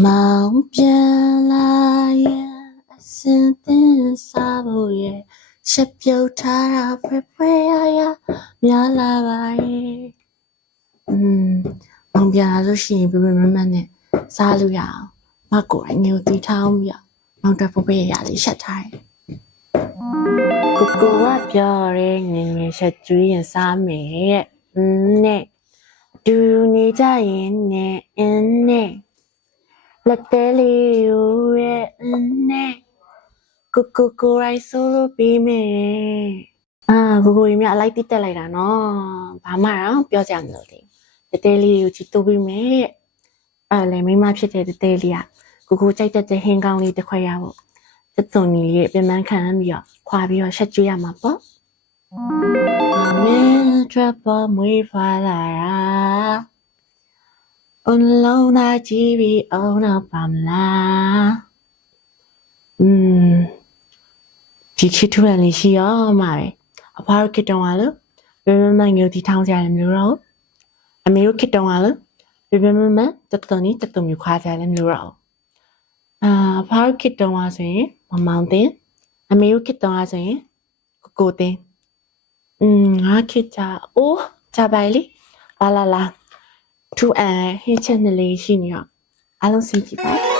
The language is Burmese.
မောင်ပြန်လာရင်အစင်သင်းစားဖို့ရဲ့ရှက်ပြုတ်ထားတာဖွဲရများလာပါရဲ့မောင်ပြန်လာလို့ရှိရင်ပြပြမမနဲ့စားလို့ရအောင်မကိုယ်အငယ်ကိုတီးထောင်းပြီးမောင်တက်ဖွဲရလေးရှက်ထားတယ်ကိုကပြောရဲငငယ်ရှက်ကျွေးရင်စားမယ်ရဲ့နဲ့တူနေကြရင်နဲ့လက်သေးလေးရဲ့နဲ့ကိုရိုက်ဆိုလို့ပြီးမယ်ကိုရင်မြအလိုက်တိတက်လိုက်တာနော်ဘာမှတော့ပြောကြမလို့လေတဲတဲလေးကိုချီတိုးပြီးမယ်အဲ့လေမိမဖြစ်တဲ့တဲတဲလေးကိုကြိုက်တဲ့ဟင်းကောင်းလေးတစ်ခွက်ရဖို့တက်သွန်ကြီးလေးပြန်မှန်းခံပြီးတော့ခွာပြီးတော့ရှက်ကျွေးရမှာပေါ့မင်းထွက်ပေါ်မွေးဖွာလာတာအလုံးသားကြည့်ပြီးအောင်တော့ပါမလားဒီချစ်ထူရလေးရှိရောမှာပဲအဖွားတို့ခစ်တုံးကလို့ဘယ်မှမငြိုတီထောင်းကြတယ်မျိုးတော့အမေတို့ခစ်တုံးကလို့ဘယ်မှမတက်တော်မျိုးခွာကြတယ်မျိုးတော့အဖွားတို့ခစ်တုံးကဆိုရင်မမောင်တင်အမေတို့ခစ်တုံးကဆိုရင်ကိုတင်ငါခစ်ကြအိုးကြပါလေလာထူဟင်းချက်နှစ်လေးရှိနေရောအားလုံးစီးကြည့်ပါ